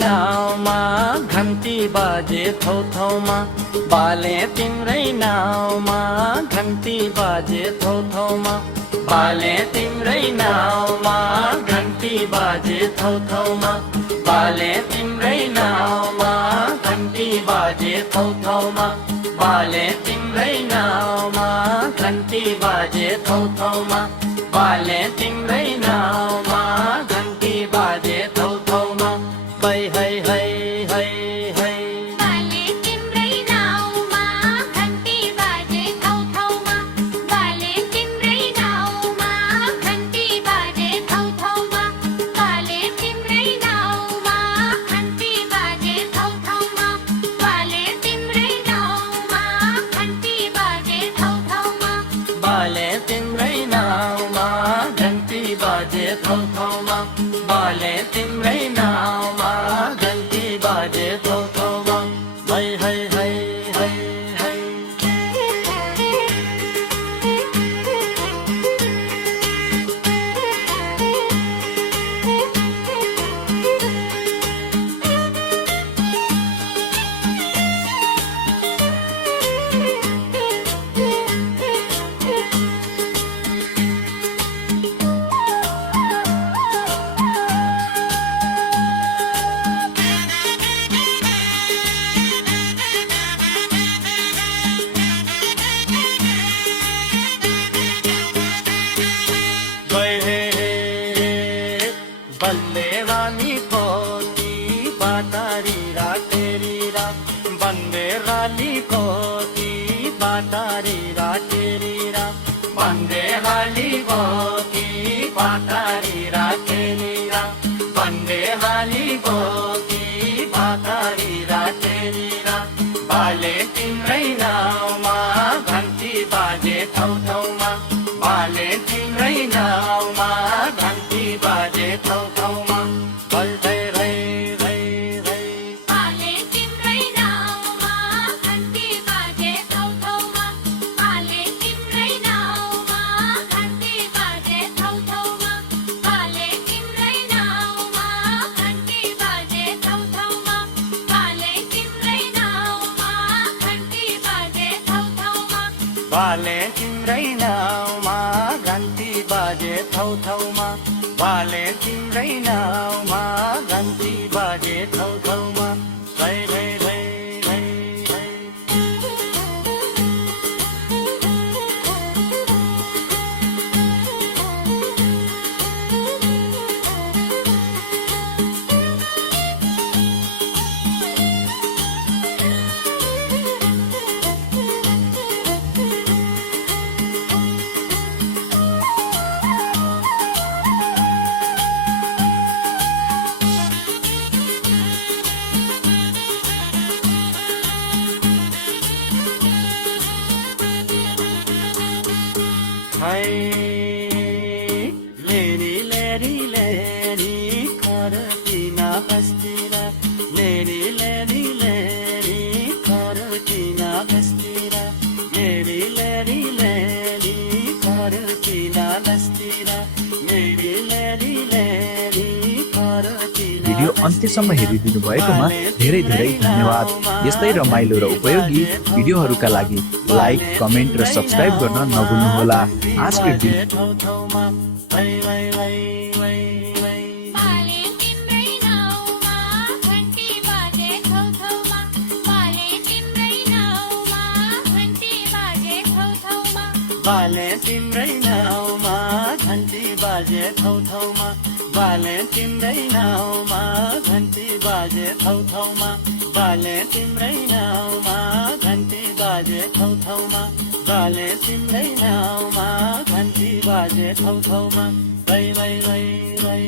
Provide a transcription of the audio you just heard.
नाउँमा घन्टी बाजे थौ थौमा बाले तिम्रै नाउँमा घन्टी बाजे थौ थौमा बाले तिम्रै नाउँमा घन्टी बाजे थौ थौमा बाले तिम्रै नाउँमा घन्टी बाजे थौ थौमा बाले तिम्रै नाउँमा घन्टी बाजे थौ थौमा बाले तिम्रै नाउँमा घन्टी बाजे थौ थौमा है है है है है बाले तिम्रै नाउँमा घन्टी बाजे थौ थौमा बाले तिम्रै नाउँमा घन्टी बाजे थौ थौमा बाले तिम्रै नाउँमा घन्टी बाजे थौ थौमा बाले तिम्रै नाउँमा घन्टी बाजे थौ थौमा बाले तिम्रै नाउँमा घन्टी बाजे थौ थौमा बाले तिम्रै नाउँमा घन्टी बाजे थौ थौमा है है है है है बल्ले रानी कोती बातारी रा तेरी रा बंदे रानी कोती बातारी रा तेरी रा बंदे रानी कोती बातारी रा तेरी रा बंदे रानी कोती बातारी रा तेरी रा बाले तिम्रै नाउँमा घन्टी बाजे थौ थौमा बाले तिम्रै नाउँमा घन्टी बाजे थौ थौमा है है है है बाले तिम्रै नाउँमा घन्टी बाजे थौ थौमा बाले तिम्रै नाउँमा घन्टी बाजे थौ थौमा बाले तिम्रै नाउँमा घन्टी बाजे थौ थौमा बाले तिम्रै नाउँमा घन्टी बाजे थौ थौमा बाले तिम्रै नाउँमा घन्टी बाजे थौ थौमा बाले तिम्रै नाउँमा घन्टी बाजे थौ थौमा है है है है है लेरी लेरी लेरी खरकिना बस्तिर लेरी लेरी लेरी खरकिना बस्तिर लेरी लेरी लेरी खरकिना बस्तिर लेरी लेरी लेरी खरकिना भिडियो अन्त्यसम्म हेरिदिनु भएकोमा धेरै धेरै धन्यवाद। यस्तै रमाइलो र उपयोगी भिडियोहरूका लागि लाइक, कमेन्ट र सब्स्क्राइब गर्न नभुल्नुहोला। आजको दिन बाले तिम्रै नाउँमा घन्टी बाजे थौ थौमा बाले तिम्रै नाउँमा घन्टी बाजे थौ थौमा बाले तिम्रै नाउँमा घन्टी बाजे थौ थौमा बाले तिम्रै नाउँमा घन्टी बाजे थौ थौमा बाले तिम्रै नाउँमा घन्टी बाजे थौ थौमा बाले तिम्रै नाउँमा घन्टी बाजे थौ थौमा है है है है